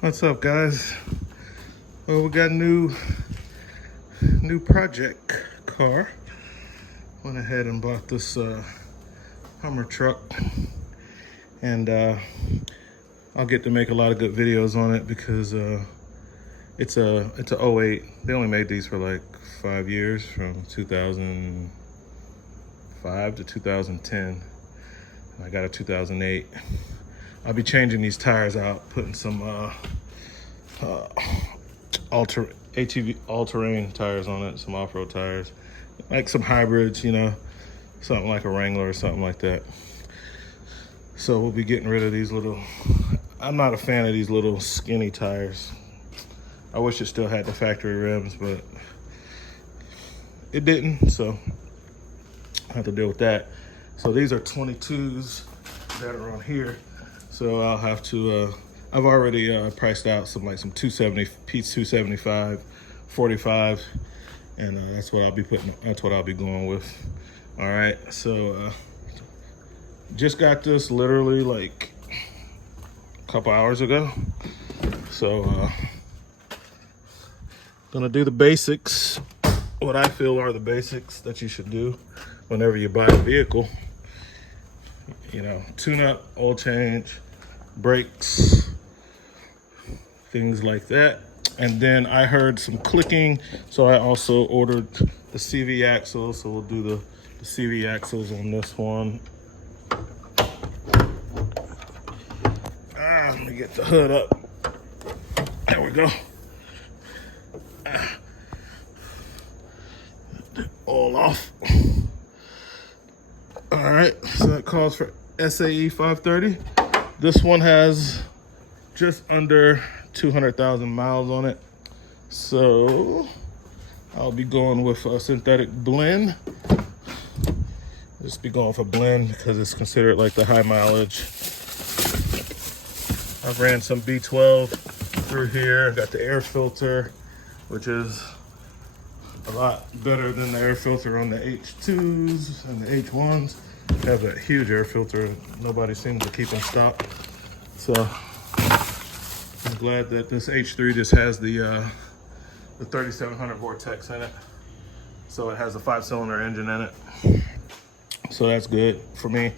What's up, guys? Well, we got a new project car. Went ahead and bought this Hummer truck, and I'll get to make a lot of good videos on it because it's a '08. They only made these for like 5 years, from 2005 to 2010. I got a 2008. I'll be changing these tires out, putting some ATV all-terrain tires on it, some off-road tires, like some hybrids, you know, something like a Wrangler or something like that. So we'll be getting rid of these little, I'm not a fan of these little skinny tires. I wish it still had the factory rims, but it didn't, so I have to deal with that. So these are 22s that are on here. So I'll have to, I've already priced out some 270, piece 275, 45, and that's what I'll be going with. All right, so just got this literally like a couple hours ago. So gonna do the basics, what I feel are the basics that you should do whenever you buy a vehicle. You know, tune up, oil change, brakes, things like that. And then I heard some clicking, so I also ordered the CV axles. So we'll do the CV axles on this one. Let me get the hood up. There we go. All off. All right, so that calls for SAE 530. This one has just under 200,000 miles on it. So I'll be going with a synthetic blend. Just be going for blend because it's considered like the high mileage. I've ran some B12 through here. Got the air filter, which is a lot better than the air filter on the H2s and the H1s. They have that huge air filter. Nobody seems to keep in stock. So I'm glad that this H3 just has the 3700 Vortex in it. So it has a 5-cylinder engine in it. So that's good for me.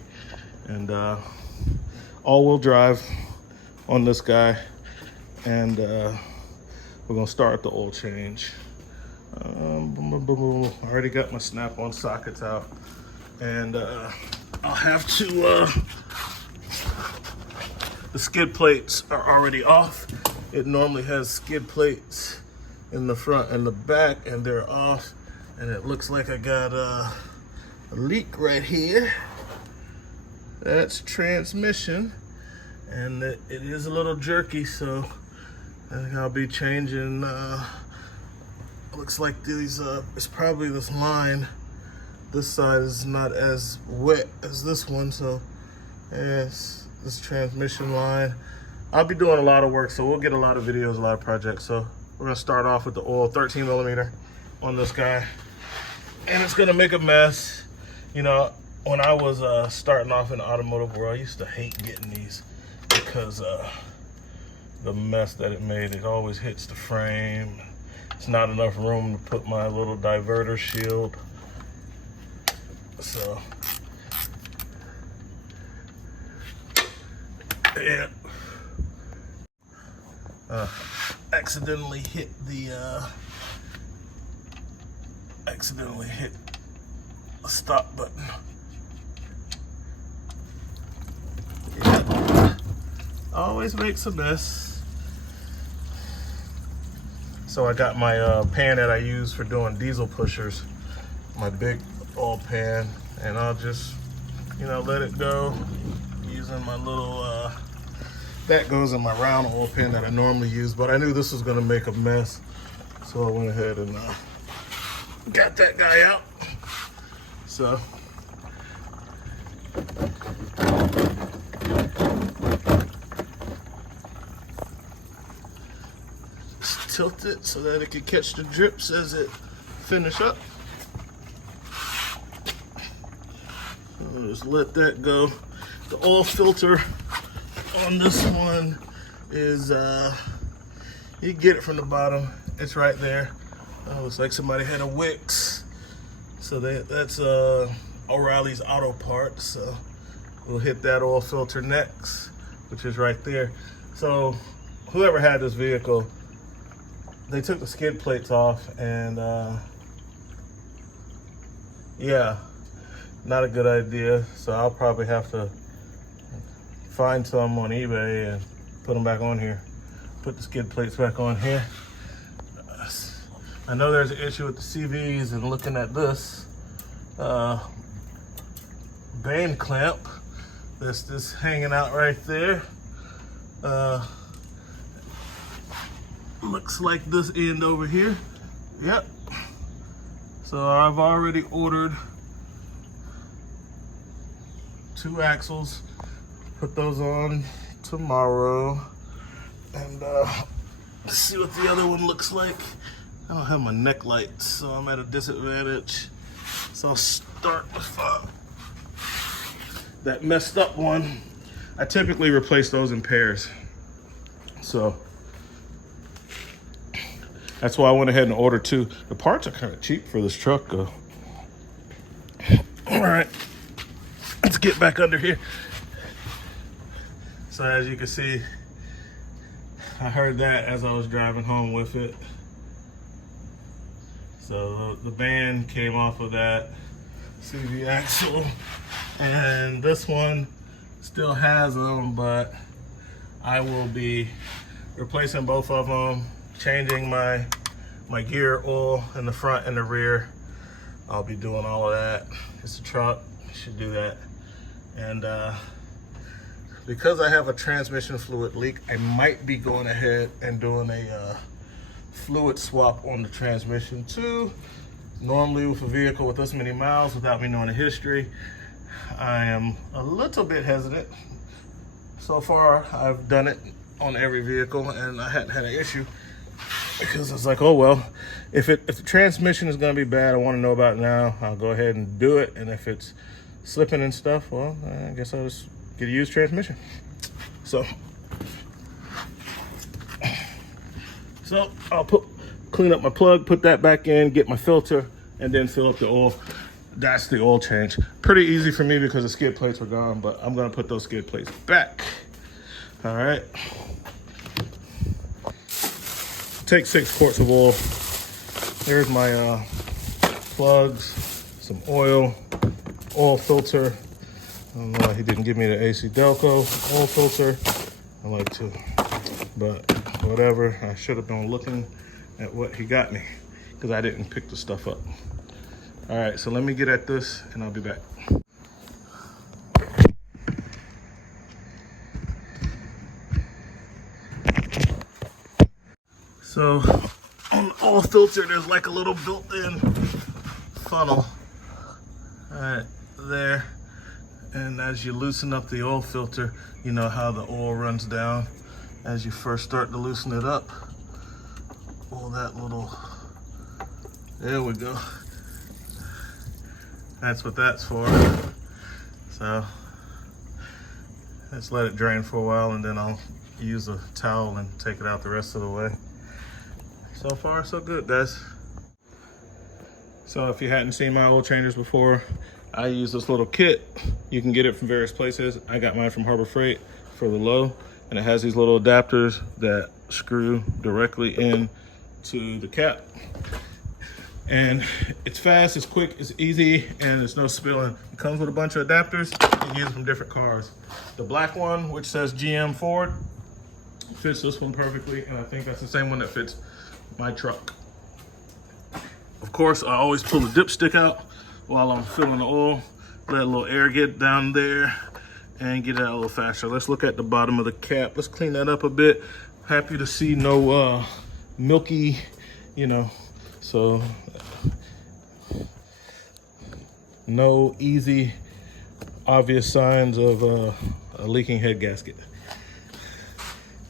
And all-wheel drive on this guy. And we're gonna start the oil change. I already got my snap-on sockets out, and I'll have to, the skid plates are already off. It normally has skid plates in the front and the back, and they're off, and it looks like I got a leak right here. That's transmission, and it is a little jerky, so I think I'll be changing, looks like these, it's probably this line. This side is not as wet as this one, so it's this transmission line. I'll be doing a lot of work, so we'll get a lot of videos, a lot of projects. So we're gonna start off with the oil, 13 millimeter on this guy. And it's gonna make a mess. You know, when I was starting off in the automotive world, I used to hate getting these because the mess that it made. It always hits the frame. It's not enough room to put my little diverter shield. So, yeah. Accidentally hit the stop button. Yeah. Always makes a mess. So I got my pan that I use for doing diesel pushers, my big oil pan, and I'll just, you know, let it go using my little, that goes in my round oil pan that I normally use, but I knew this was gonna make a mess. So I went ahead and got that guy out. So tilt it so that it can catch the drips as it finish up. I'll just let that go. The oil filter on this one is you get it from the bottom. It's right there. Looks like somebody had a Wix. So that's O'Reilly's Auto Parts. So we'll hit that oil filter next, which is right there. So whoever had this vehicle, they took the skid plates off, and yeah, not a good idea. So I'll probably have to find some on eBay and put them back on here. Put the skid plates back on here. I know there's an issue with the CVs, and looking at this band clamp that's just hanging out right there. Looks like this end over here. Yep. So I've already ordered 2 axles. Put those on tomorrow. And let's see what the other one looks like. I don't have my neck lights, so I'm at a disadvantage. So I'll start with that messed up one. I typically replace those in pairs. So that's why I went ahead and ordered 2. The parts are kind of cheap for this truck, though. All right, let's get back under here. So as you can see, I heard that as I was driving home with it. So the band came off of that CV axle, and this one still has them, but I will be replacing both of them, changing my gear oil in the front and the rear. I'll be doing all of that. It's a truck, should do that. And because I have a transmission fluid leak, I might be going ahead and doing a fluid swap on the transmission too. Normally with a vehicle with this many miles, without me knowing the history, I am a little bit hesitant. So far, I've done it on every vehicle and I hadn't had an issue, because it's like, oh well, if the transmission is gonna be bad, I wanna know about it now, I'll go ahead and do it. And if it's slipping and stuff, well, I guess I'll just get a used transmission. So I'll clean up my plug, put that back in, get my filter, and then fill up the oil. That's the oil change. Pretty easy for me because the skid plates are gone, but I'm gonna put those skid plates back. All right. Take 6 quarts of oil. There's my plugs, some oil filter. I don't know why he didn't give me the AC Delco oil filter. I like to, but whatever. I should have been looking at what he got me, because I didn't pick the stuff up. All right, so let me get at this and I'll be back. So on the oil filter, there's like a little built-in funnel right there. And as you loosen up the oil filter, you know how the oil runs down. As you first start to loosen it up, all that little, there we go. That's what that's for. So let's let it drain for a while, and then I'll use a towel and take it out the rest of the way. So far, so good, guys. So if you hadn't seen my oil changers before, I use this little kit. You can get it from various places. I got mine from Harbor Freight for the low, and it has these little adapters that screw directly in to the cap. And it's fast, it's quick, it's easy, and there's no spilling. It comes with a bunch of adapters. You can use them from different cars. The black one, which says GM Ford, fits this one perfectly, and I think that's the same one that fits my truck. Of course, I always pull the dipstick out while I'm filling the oil. Let a little air get down there and get it out a little faster. Let's look at the bottom of the cap. Let's clean that up a bit. Happy to see no milky, so no easy, obvious signs of a leaking head gasket.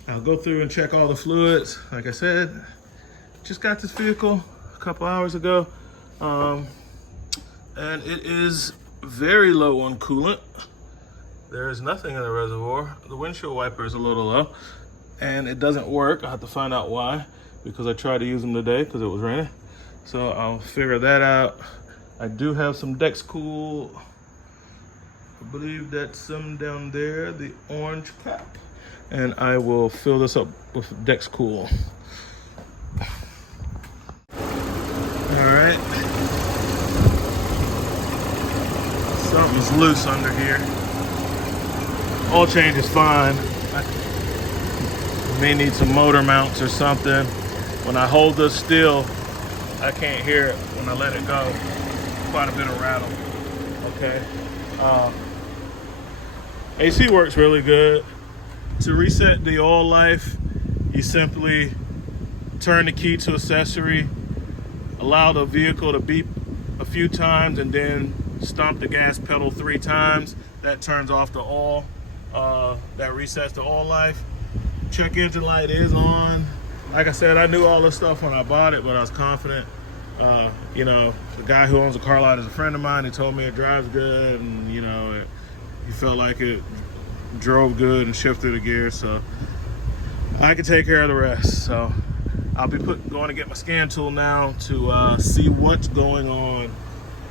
I'll go through and check all the fluids. Like I said, just got this vehicle a couple hours ago, and it is very low on coolant. There is nothing in the reservoir. The windshield wiper is a little low, and it doesn't work. I have to find out why, because I tried to use them today because it was raining. So I'll figure that out. I do have some Dexcool. I believe that's some down there, the orange cap. And I will fill this up with Dexcool. All right. Something's loose under here. Oil change is fine. I may need some motor mounts or something. When I hold this still, I can't hear it when I let it go. Quite a bit of rattle. Okay. AC works really good. To reset the oil life, you simply turn the key to accessory, allow the vehicle to beep a few times, and then stomp the gas pedal 3 times. That turns off the oil. That resets the oil life. Check engine light is on. Like I said, I knew all this stuff when I bought it, but I was confident. You know, the guy who owns the car lot is a friend of mine. He told me it drives good, and you know, he felt like it drove good and shifted the gear, so I can take care of the rest. So I'll be going to get my scan tool now to see what's going on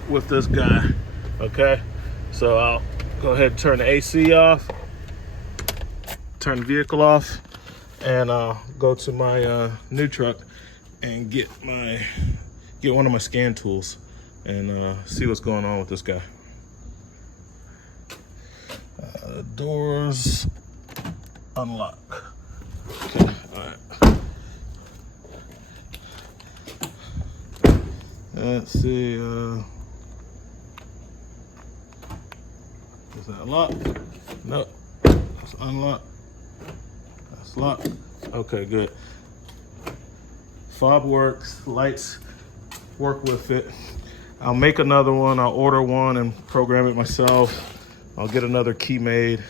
with this guy. Okay, so I'll go ahead and turn the AC off, turn the vehicle off, and go to my new truck and get one of my scan tools and see what's going on with this guy. The doors unlock. Okay, all right. Let's see. Is that locked? Nope. It's unlocked. That's locked. Okay, good. Fob works. Lights work with it. I'll make another one. I'll order one and program it myself. I'll get another key made,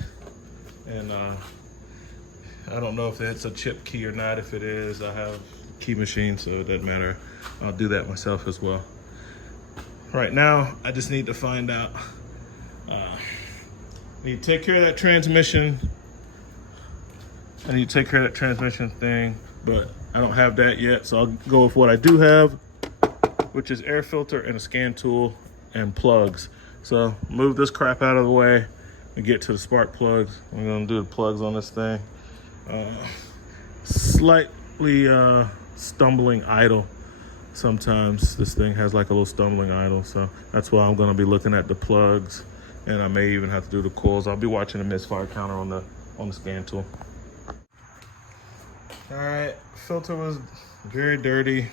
and I don't know if it's a chip key or not. If it is, I have a key machine, so it doesn't matter. I'll do that myself as well. Right now, I just need to find out. I need to take care of that transmission. I need to take care of that transmission thing, but I don't have that yet, so I'll go with what I do have, which is air filter and a scan tool and plugs. So move this crap out of the way and get to the spark plugs. I'm gonna do the plugs on this thing. Slightly stumbling idle. Sometimes this thing has like a little stumbling idle, so that's why I'm gonna be looking at the plugs, and I may even have to do the coils. I'll be watching the misfire counter on the scan tool. All right, filter was very dirty.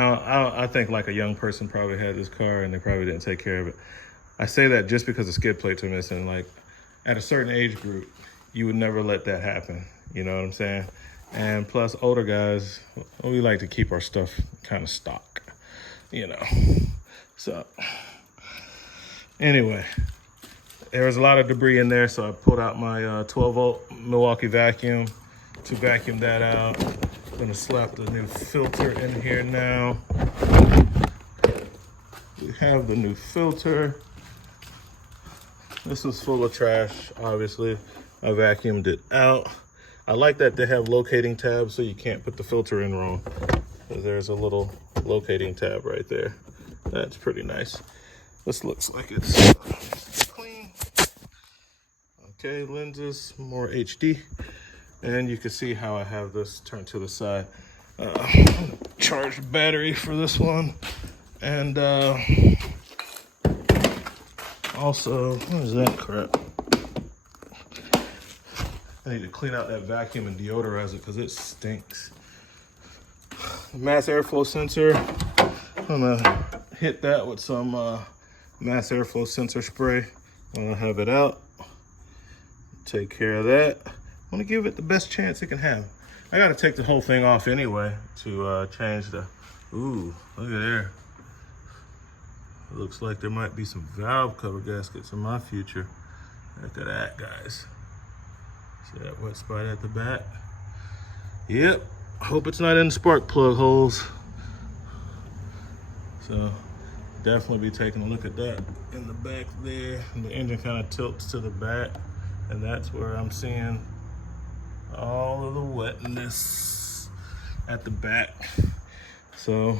I think like a young person probably had this car and they probably didn't take care of it. I say that just because the skid plates are missing. Like at a certain age group, you would never let that happen. You know what I'm saying? And plus older guys, we like to keep our stuff kind of stock, you know? So anyway, there was a lot of debris in there. So I pulled out my 12 volt Milwaukee vacuum to vacuum that out. Gonna slap the new filter in here now. We have the new filter. This was full of trash, obviously. I vacuumed it out. I like that they have locating tabs so you can't put the filter in wrong. There's a little locating tab right there. That's pretty nice. This looks like it's clean. Okay, lenses, more HD. And you can see how I have this turned to the side. Charged battery for this one. And also, what is that crap? I need to clean out that vacuum and deodorize it because it stinks. Mass airflow sensor. I'm gonna hit that with some mass airflow sensor spray. I'm gonna have it out. Take care of that. I want to give it the best chance it can have. I got to take the whole thing off anyway to change the, ooh, look at there. It looks like there might be some valve cover gaskets in my future. Look at that, guys. See that wet spot at the back? Yep, I hope it's not in the spark plug holes. So definitely be taking a look at that in the back there. And the engine kind of tilts to the back, and that's where I'm seeing all of the wetness at the back. So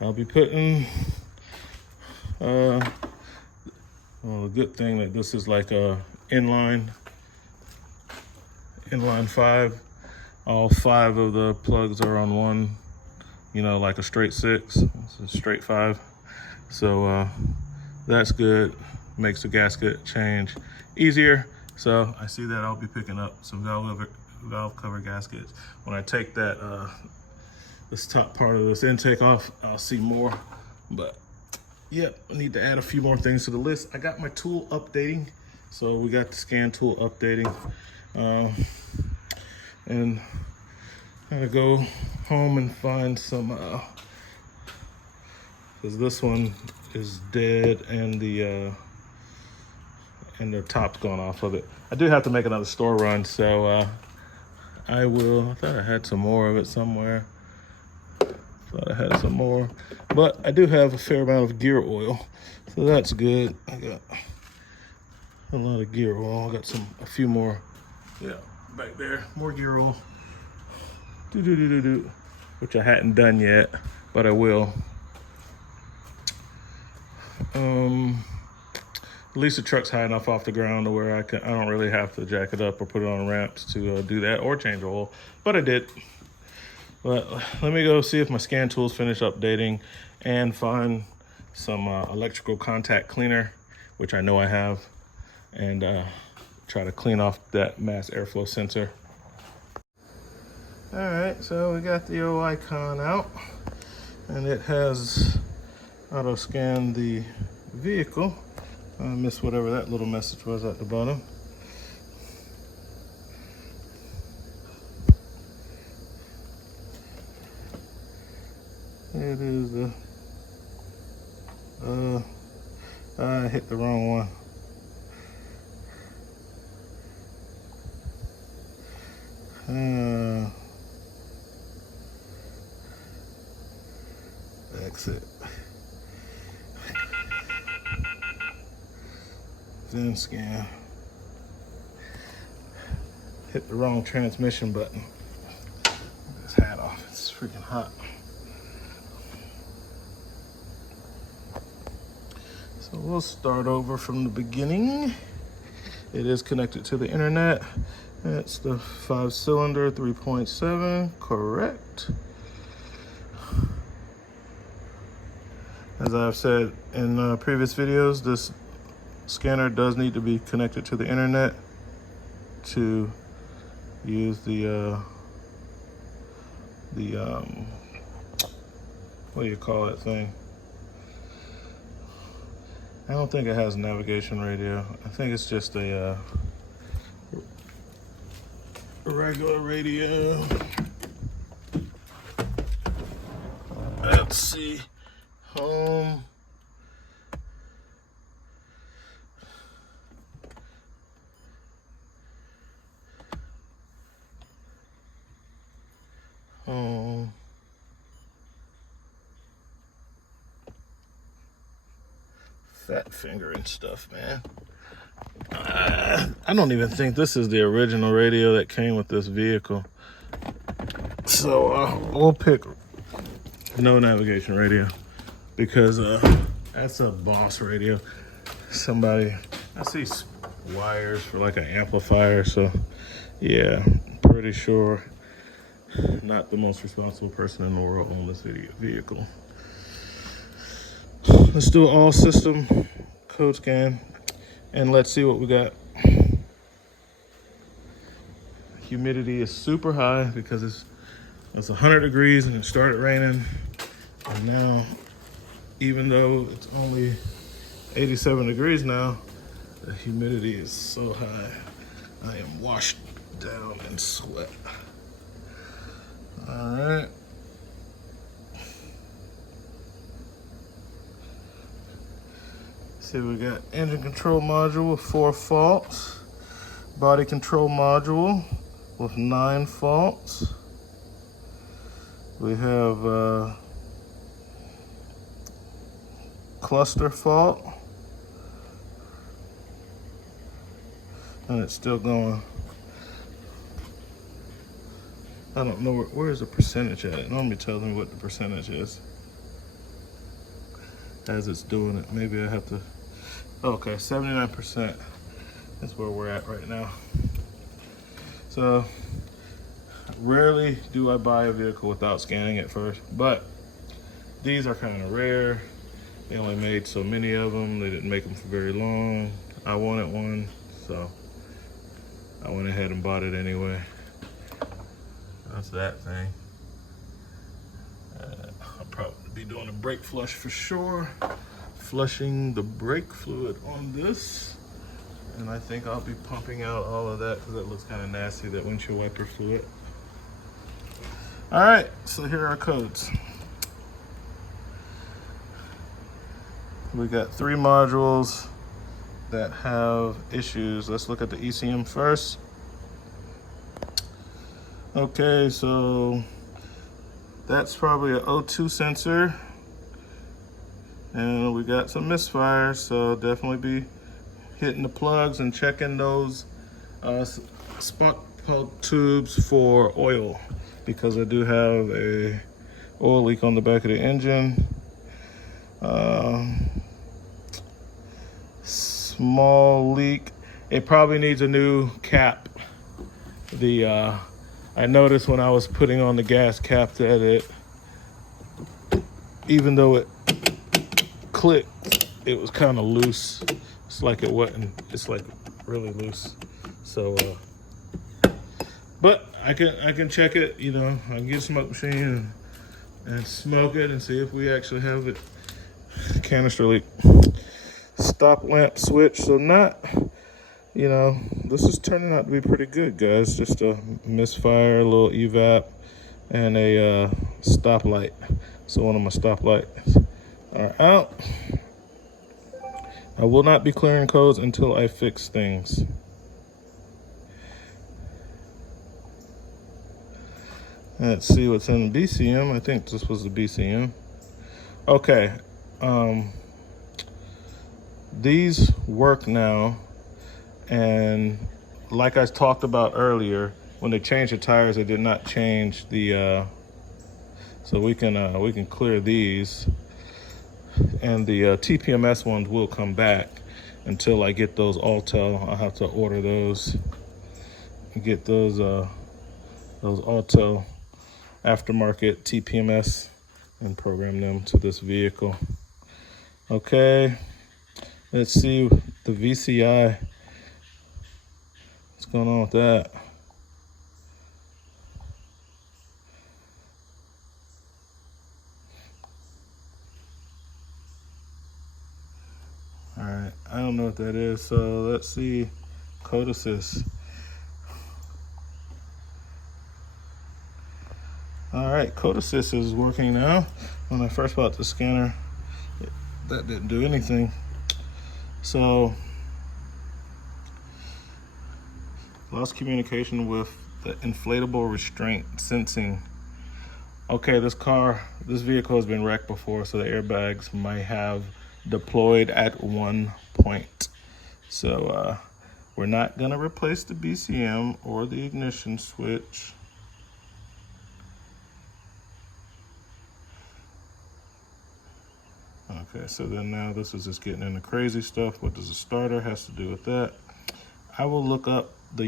I'll be putting, well, the good thing that this is like a inline 5. All 5 of the plugs are on one, you know, like a straight 6. It's a straight 5. So that's good. Makes the gasket change easier. So I see that I'll be picking up some valve cover gaskets. When I take that this top part of this intake off, I'll see more. But yep, I need to add a few more things to the list. I got my tool updating. So we got the scan tool updating. And I'm gonna go home and find some, because this one is dead and the top's gone off of it. I do have to make another store run, so I will. I thought I had some more of it somewhere. Thought I had some more, but I do have a fair amount of gear oil, so that's good. I got a lot of gear oil. I got a few more, yeah, back there, more gear oil. Which I hadn't done yet, but I will. At least the truck's high enough off the ground to where I don't really have to jack it up or put it on ramps to do that or change oil, but I did. But let me go see if my scan tool's finished updating and find some electrical contact cleaner, which I know I have, and try to clean off that mass airflow sensor. All right, so we got the O icon out, and it has auto scanned the vehicle. I missed whatever that little message was at the bottom. It is the, I hit the wrong one. Exit. Then scan. Hit the wrong transmission button. Get this hat off, it's freaking hot. So we'll start over from the beginning. It is connected to the internet. It's the 5-cylinder 3.7, correct. As I've said in previous videos, this scanner does need to be connected to the internet to use the what do you call that thing? I don't think it has a navigation radio. I think it's just a regular radio. Let's see. Home. Home. Fat finger and stuff, man. I don't even think this is the original radio that came with this vehicle. So we'll pick no navigation radio because that's a Boss radio. Somebody, I see wires for like an amplifier, so yeah, pretty sure not the most responsible person in the world on this vehicle. Let's do an all system code scan and let's see what we got. Humidity is super high because it's 100 degrees and it started raining. And now, even though it's only 87 degrees now, the humidity is so high. I am washed down in sweat. All right. See, we got engine control module with 4 faults, body control module with 9 faults. We have cluster fault, and it's still going. I don't know where is the percentage at. It normally tells me what the percentage is as it's doing it. Maybe I have to, okay, 79%. That's where we're at right now. So rarely do I buy a vehicle without scanning it first, but these are kind of rare. They only made so many of them. They didn't make them for very long. I wanted one, so I went ahead and bought it anyway. That's that thing. I'll probably be doing a brake flush for sure. Flushing the brake fluid on this. And I think I'll be pumping out all of that because that looks kind of nasty, that windshield wiper fluid. All right, so here are our codes. We got 3 modules that have issues. Let's look at the ECM first. Okay, so that's probably an O2 sensor. And we got some misfire, so definitely be hitting the plugs and checking those spark plug tubes for oil, because I do have a oil leak on the back of the engine. Small leak. It probably needs a new cap. I noticed when I was putting on the gas cap that it, even though it clicked, it was kind of loose. It's like it wasn't. It's like really loose. So, but I can check it. You know, I can get a smoke machine and smoke it and see if we actually have it. Canister leak. Stop lamp switch. So not, you know, this is turning out to be pretty good, guys. Just a misfire, a little evap, and a stoplight. So one of my stoplights are out. I will not be clearing codes until I fix things. Let's see what's in the BCM. I think this was the BCM. Okay. These work now. And like I talked about earlier, when they changed the tires, they did not change the, so we can clear these. And the TPMS ones will come back until I get those Autel. I'll have to order those and get those Autel aftermarket TPMS and program them to this vehicle. Okay, let's see the VCI. What's going on with that? All right, I don't know what that is, so let's see code assist. All right, code assist is working now. When I first bought the scanner, that didn't do anything. So, lost communication with the inflatable restraint sensing. Okay, this vehicle has been wrecked before, so the airbags might have deployed at one point. So we're not gonna replace the BCM or the ignition switch. Okay, so then now this is just getting into crazy stuff. What does the starter has to do with that? I will look up the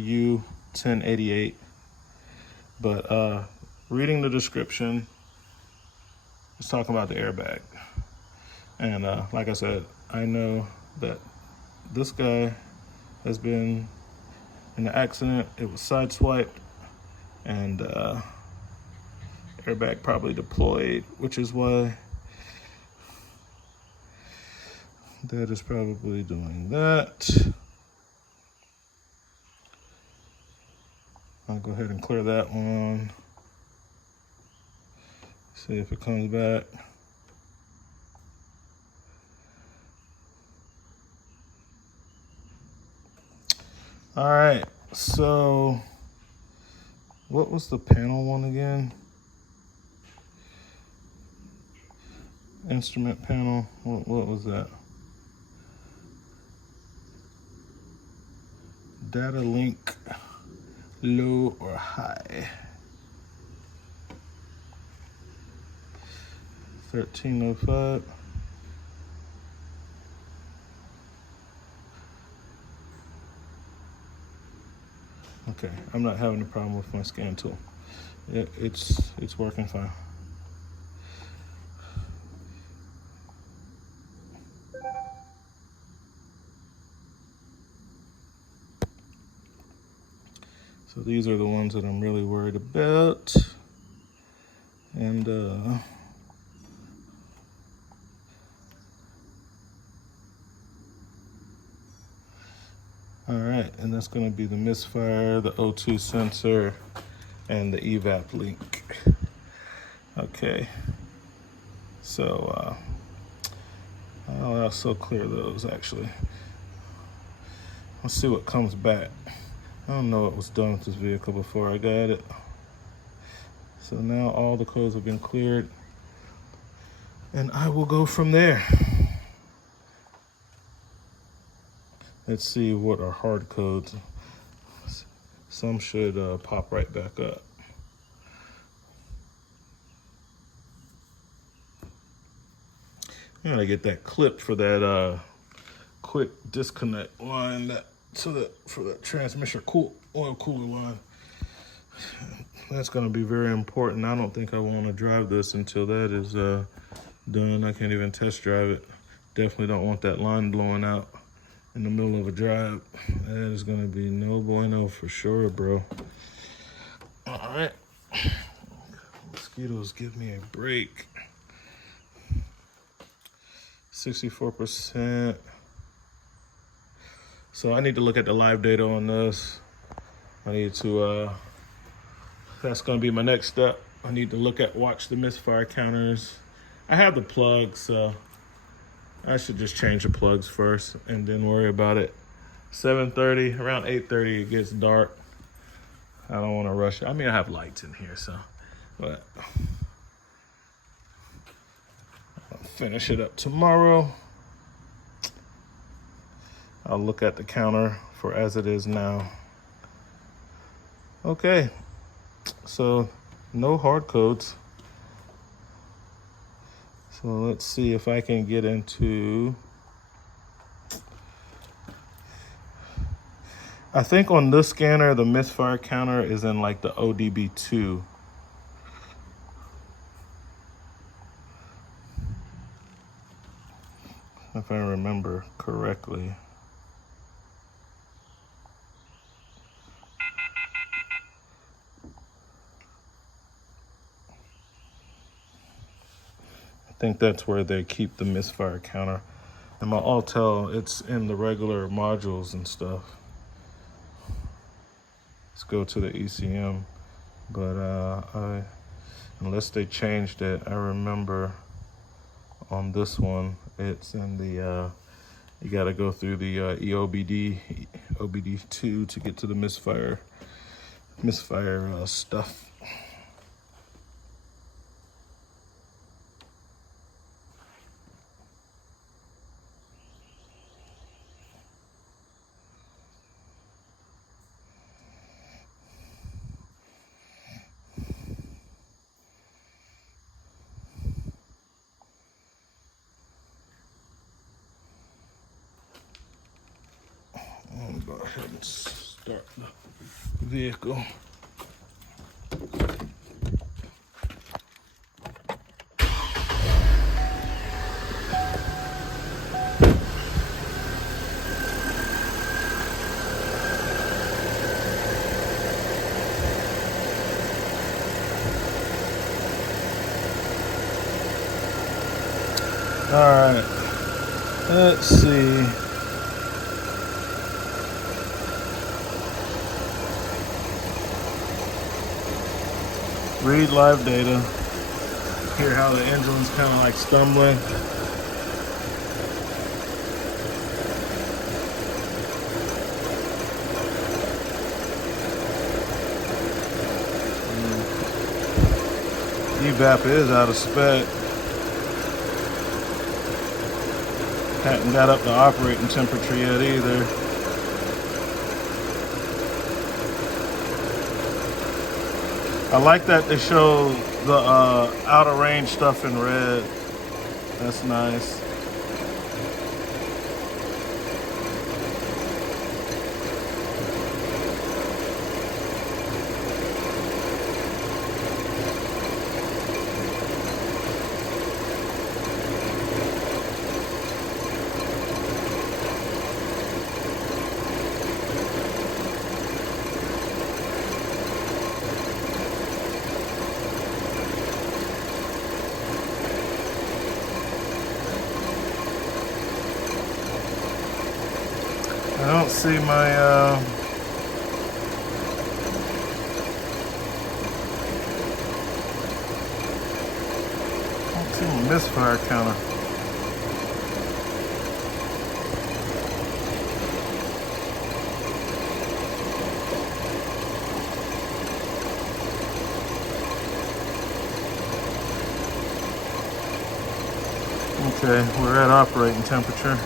U1088, but reading the description, it's talking about the airbag. And like I said, I know that this guy has been in an accident. It was sideswiped, and airbag probably deployed, which is why that is probably doing that. I'll go ahead and clear that one. See if it comes back. All right, so what was the panel one again? Instrument panel, what was that? Data link, low or high. 1305. Okay, I'm not having a problem with my scan tool. It's working fine. So these are the ones that I'm really worried about. And all right, and that's going to be the misfire, the O2 sensor, and the evap leak. Okay, so I'll also clear those actually. Let's see what comes back. I don't know what was done with this vehicle before I got it. So now all the codes have been cleared, and I will go from there. Let's see what are hard codes. Some should pop right back up. I'm gonna get that clip for that quick disconnect line, for that transmission oil cooler line. That's gonna be very important. I don't think I want to drive this until that is done. I can't even test drive it. Definitely don't want that line blowing out in the middle of a drive. That is gonna be no bueno for sure, bro. All right, mosquitoes, give me a break. 64%. So I need to look at the live data on this. I need to, that's gonna be my next step. I need to watch the misfire counters. I have the plugs, so I should just change the plugs first and then worry about it. 7:30, around 8:30, it gets dark. I don't wanna rush it. I mean, I have lights in here, so, but I'll finish it up tomorrow. I'll look at the counter for as it is now. Okay, so no hard codes. So let's see if I can get into, I think on this scanner, the misfire counter is in like the ODB2. If I remember correctly. I think that's where they keep the misfire counter. And my Autel, it's in the regular modules and stuff. Let's go to the ECM. But unless they changed it, I remember on this one, it's in the, you gotta go through the OBD2 to get to the misfire stuff. Go ahead and start the vehicle. All right, let's see. Read live data. Hear how the engine's kind of like stumbling. Evap is out of spec. Hadn't got up to operating temperature yet either. I like that they show the outer range stuff in red. That's nice. I don't see my misfire counter. Okay, we're at operating temperature.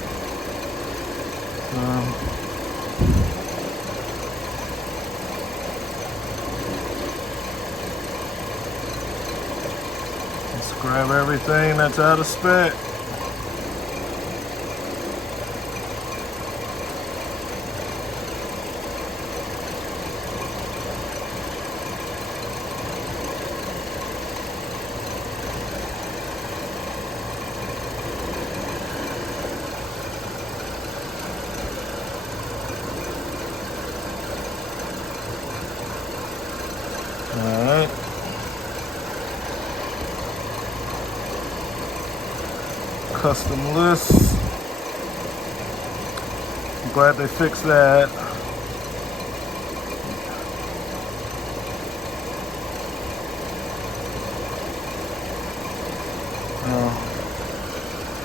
Let's grab everything that's out of spec. Alright. Custom lists. I'm glad they fixed that.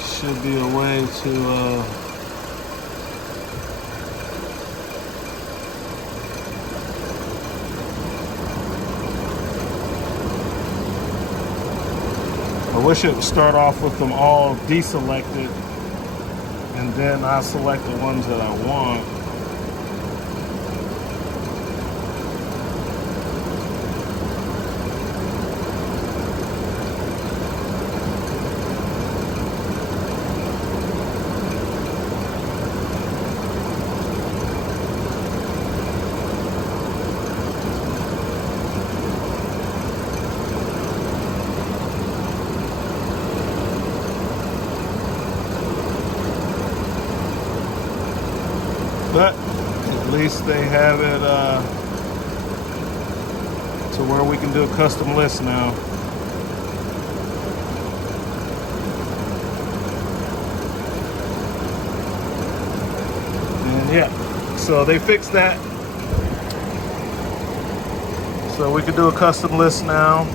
Should be a way to I wish it would start off with them all deselected, and then I select the ones that I want. But at least they have it to where we can do a custom list now. And yeah, so they fixed that. So we can do a custom list now.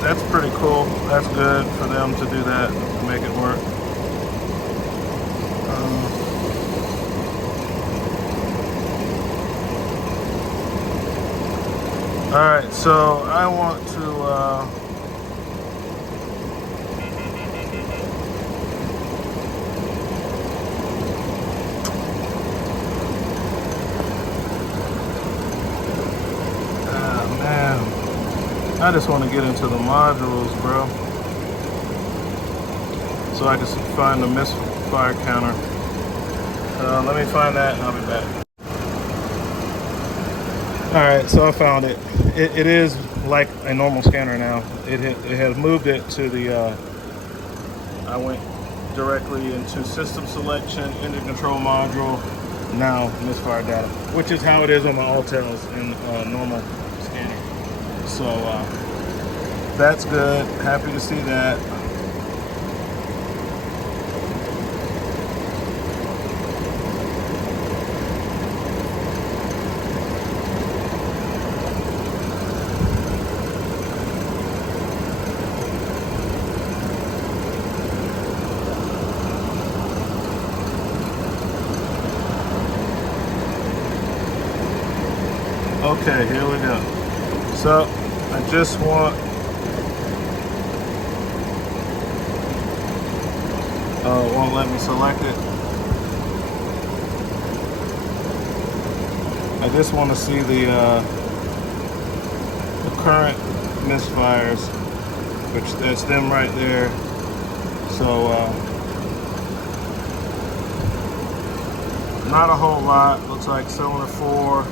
That's pretty cool. That's good for them to do that, to make it work. All right, so I want to I just want to get into the modules, bro, so I can find the misfire counter. Let me find that and I'll be back. Alright, so I found it. It is like a normal scanner now. It has moved it to the, I went directly into system selection, engine control module, now misfire data, which is how it is on my Altels in normal scanner. So that's good. Happy to see that. Okay, here we go. So I just want, oh, it won't let me select it. just want to see the current misfires, which that's them right there. So not a whole lot. Looks like cylinder 4.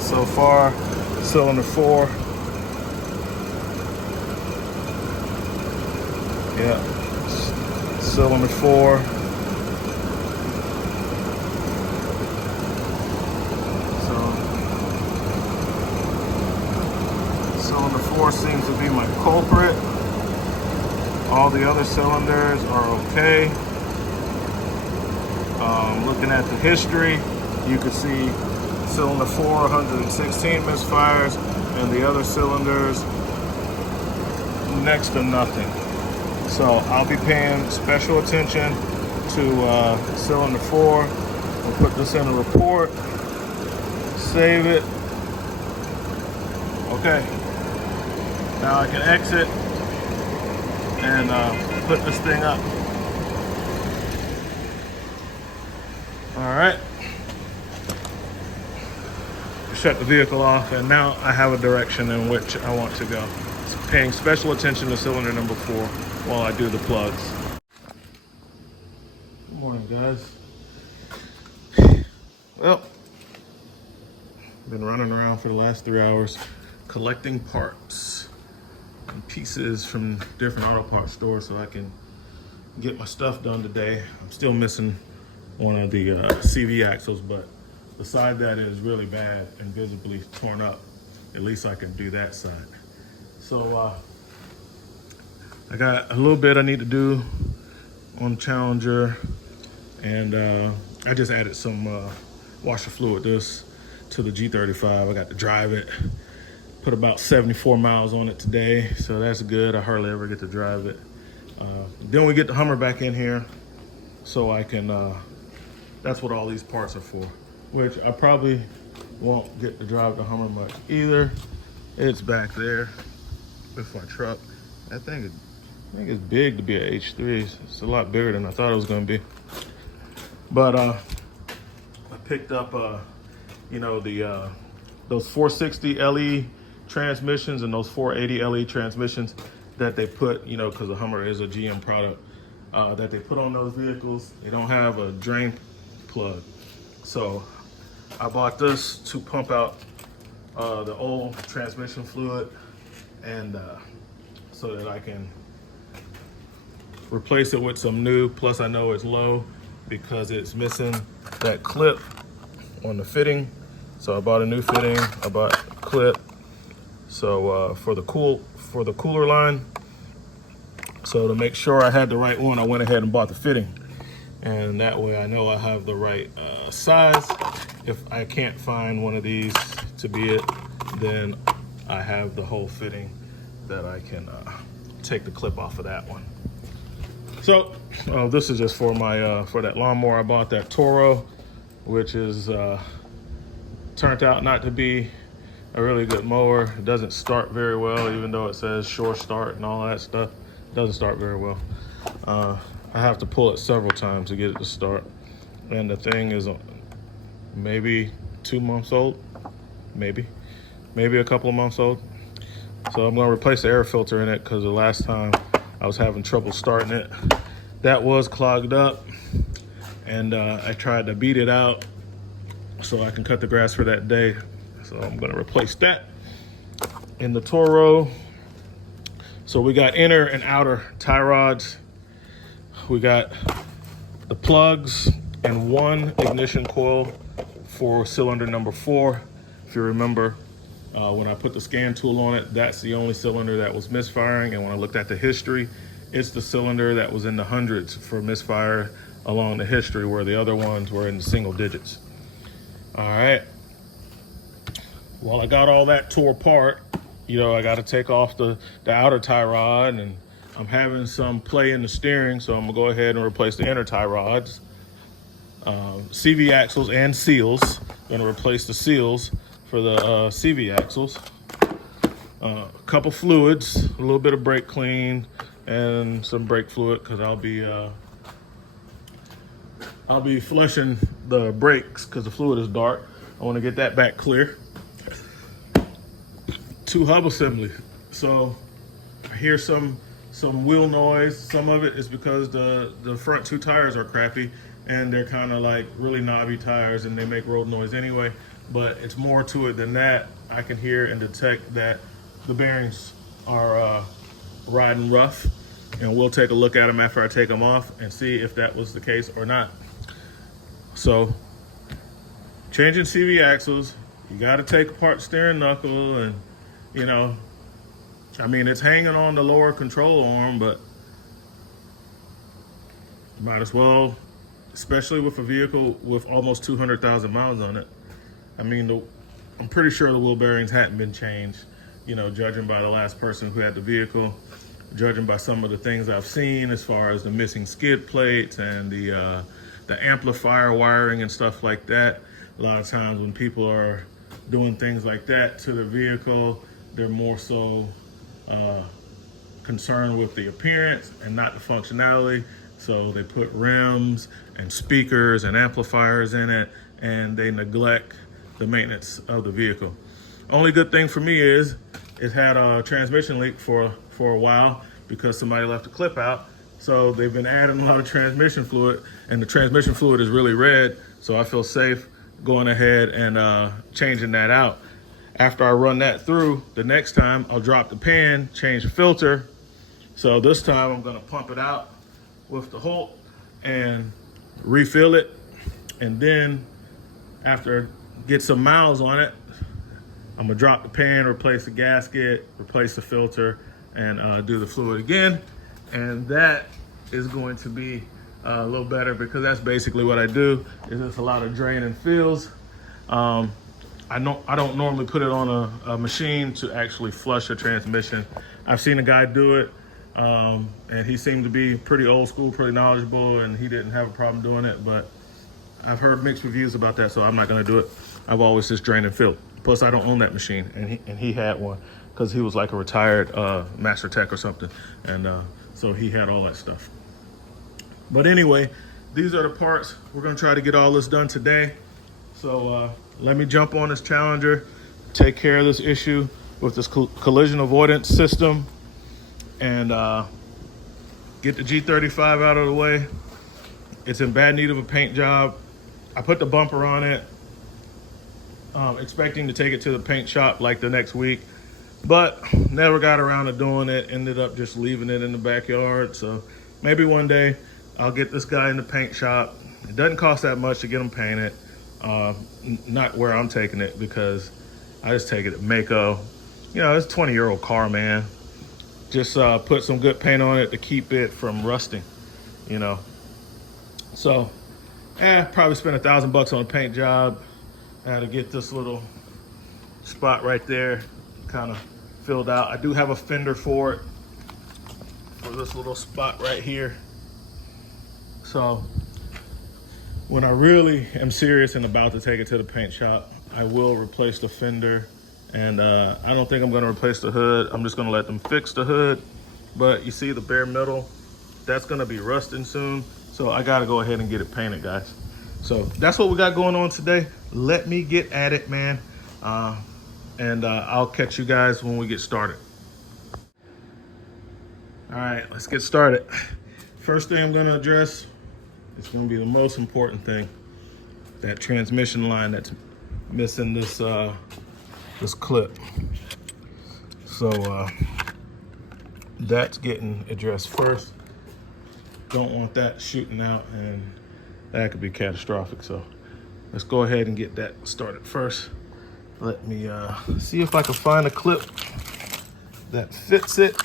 So far, cylinder 4. Yeah, cylinder 4. So cylinder 4 seems to be my culprit. All the other cylinders are okay. Looking at the history, you can see cylinder 4, 116 misfires, and the other cylinders, next to nothing. So I'll be paying special attention to cylinder 4. We'll put this in a report, save it. Okay, now I can exit and put this thing up. All right, shut the vehicle off, and now I have a direction in which I want to go. So paying special attention to cylinder number 4 while I do the plugs. Good morning, guys. Well, been running around for the last 3 hours collecting parts and pieces from different auto parts stores so I can get my stuff done today. I'm still missing one of the CV axles, but the side that is really bad and visibly torn up, at least I can do that side. So I got a little bit I need to do on the Challenger, and I just added some washer fluid to the G35. I got to drive it, put about 74 miles on it today, so that's good. I hardly ever get to drive it. Then we get the Hummer back in here so I can, that's what all these parts are for, which I probably won't get to drive the Hummer much either. It's back there with my truck. I think it's big to be a H3. It's a lot bigger than I thought it was gonna be. But I picked up, you know, the those 460 LE transmissions and those 480 LE transmissions that they put, you know, because the Hummer is a GM product, that they put on those vehicles. They don't have a drain plug. So I bought this to pump out the old transmission fluid, and so that I can replace it with some new. Plus I know it's low because it's missing that clip on the fitting. So I bought a new fitting, I bought a clip. So for the cooler line, so to make sure I had the right one, I went ahead and bought the fitting. And that way I know I have the right size. If I can't find one of these to be it, then I have the whole fitting that I can take the clip off of that one. So this is just for my for that lawnmower. I bought that Toro, which is turned out not to be a really good mower. It doesn't start very well, even though it says sure start and all that stuff. It doesn't start very well. I have to pull it several times to get it to start. And the thing is maybe 2 months old, maybe a couple of months old. So I'm gonna replace the air filter in it because the last time I was having trouble starting it. That was clogged up, and I tried to beat it out so I can cut the grass for that day. So I'm gonna replace that in the Toro. So we got inner and outer tie rods. We got the plugs and one ignition coil for cylinder number 4. If you remember, when I put the scan tool on it, that's the only cylinder that was misfiring. And when I looked at the history, it's the cylinder that was in the hundreds for misfire along the history, where the other ones were in the single digits. All right. Well, I got all that tore apart. You know, I got to take off the outer tie rod, and I'm having some play in the steering, so I'm gonna go ahead and replace the inner tie rods. CV axles and seals. I'm gonna replace the seals for the CV axles. A couple fluids, a little bit of brake clean, and some brake fluid, because I'll be I'll be flushing the brakes because the fluid is dark. I want to get that back clear. 2 hub assemblies. So I hear some wheel noise. Some of it is because the front 2 tires are crappy and they're kind of like really knobby tires and they make road noise anyway. But it's more to it than that. I can hear and detect that the bearings are riding rough, and we'll take a look at them after I take them off and see if that was the case or not. So changing CV axles, you got to take apart steering knuckle, and you know, I mean, it's hanging on the lower control arm, but might as well, especially with a vehicle with almost 200,000 miles on it. I mean, I'm pretty sure the wheel bearings hadn't been changed, you know, judging by the last person who had the vehicle, judging by some of the things I've seen as far as the missing skid plates and the amplifier wiring and stuff like that. A lot of times when people are doing things like that to the vehicle, they're more so concerned with the appearance and not the functionality. So they put rims and speakers and amplifiers in it, and they neglect the maintenance of the vehicle. Only good thing for me is it had a transmission leak for a while because somebody left a clip out. So they've been adding a lot of transmission fluid, and the transmission fluid is really red. So I feel safe going ahead and changing that out. After I run that through, the next time I'll drop the pan, change the filter. So this time I'm gonna pump it out with the Holt and refill it. And then after get some miles on it, I'm gonna drop the pan, replace the gasket, replace the filter, and do the fluid again. And that is going to be a little better because that's basically what I do. Is just a lot of drain and fills. I don't normally put it on a machine to actually flush a transmission. I've seen a guy do it, and he seemed to be pretty old school, pretty knowledgeable, and he didn't have a problem doing it. But I've heard mixed reviews about that, so I'm not gonna do it. I've always just drained and filled. Plus, I don't own that machine, and he had one because he was like a retired master tech or something, and so he had all that stuff. But anyway, these are the parts. We're gonna try to get all this done today. So let me jump on this Challenger, take care of this issue with this collision avoidance system, and get the G35 out of the way. It's in bad need of a paint job. I put the bumper on it, expecting to take it to the paint shop like the next week, but never got around to doing it. Ended up just leaving it in the backyard. So maybe one day I'll get this guy in the paint shop. It doesn't cost that much to get him painted. Not where I'm taking it, because I just take it at Mako. You know, it's a 20-year-old car, man. Just put some good paint on it to keep it from rusting, you know. So, probably spent $1,000 on a paint job. I had to get this little spot right there kind of filled out. I do have a fender for it, for this little spot right here. So when I really am serious and about to take it to the paint shop, I will replace the fender. And I don't think I'm gonna replace the hood. I'm just gonna let them fix the hood. But you see the bare metal, that's gonna be rusting soon. So I gotta go ahead and get it painted, guys. So that's what we got going on today. Let me get at it, man. And I'll catch you guys when we get started. All right, let's get started. First thing I'm gonna address, it's gonna be the most important thing, that transmission line that's missing this this clip. So that's getting addressed first. Don't want that shooting out, and that could be catastrophic. So let's go ahead and get that started first. Let me see if I can find a clip that fits it.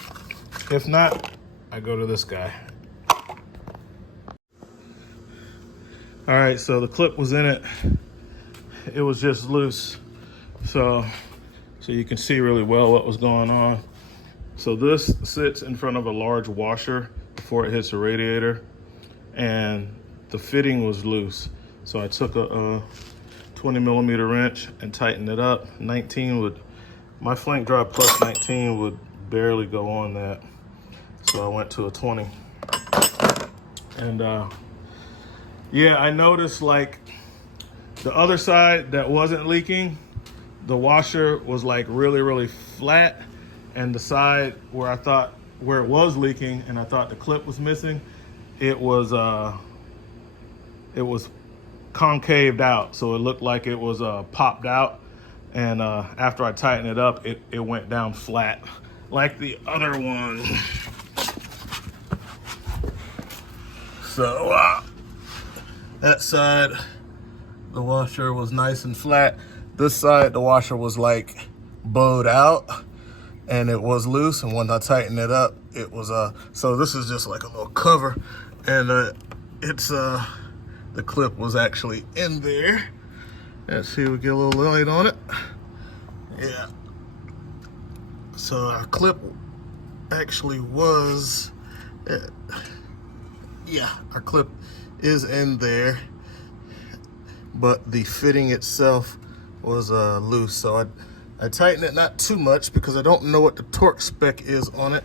If not, I go to this guy. All right, so the clip was in it. It was just loose. So you can see really well what was going on. So this sits in front of a large washer before it hits the radiator, and the fitting was loose. So I took a 20mm wrench and tightened it up. 19 would, my flank drive plus 19 would barely go on that. So I went to a 20. And Yeah, I noticed like the other side that wasn't leaking, the washer was like really, really flat. And the side where where it was leaking and I thought the clip was missing, it was concaved out. So it looked like it was popped out. And after I tightened it up, it went down flat like the other one. So that side, the washer was nice and flat. This side, the washer was like bowed out and it was loose. And when I tightened it up, it was so this is just like a little cover, and it's the clip was actually in there. Let's see, we get a little light on it. Yeah. So our clip actually was, yeah, our clip is in there, but the fitting itself was loose. So I tightened it not too much because I don't know what the torque spec is on it.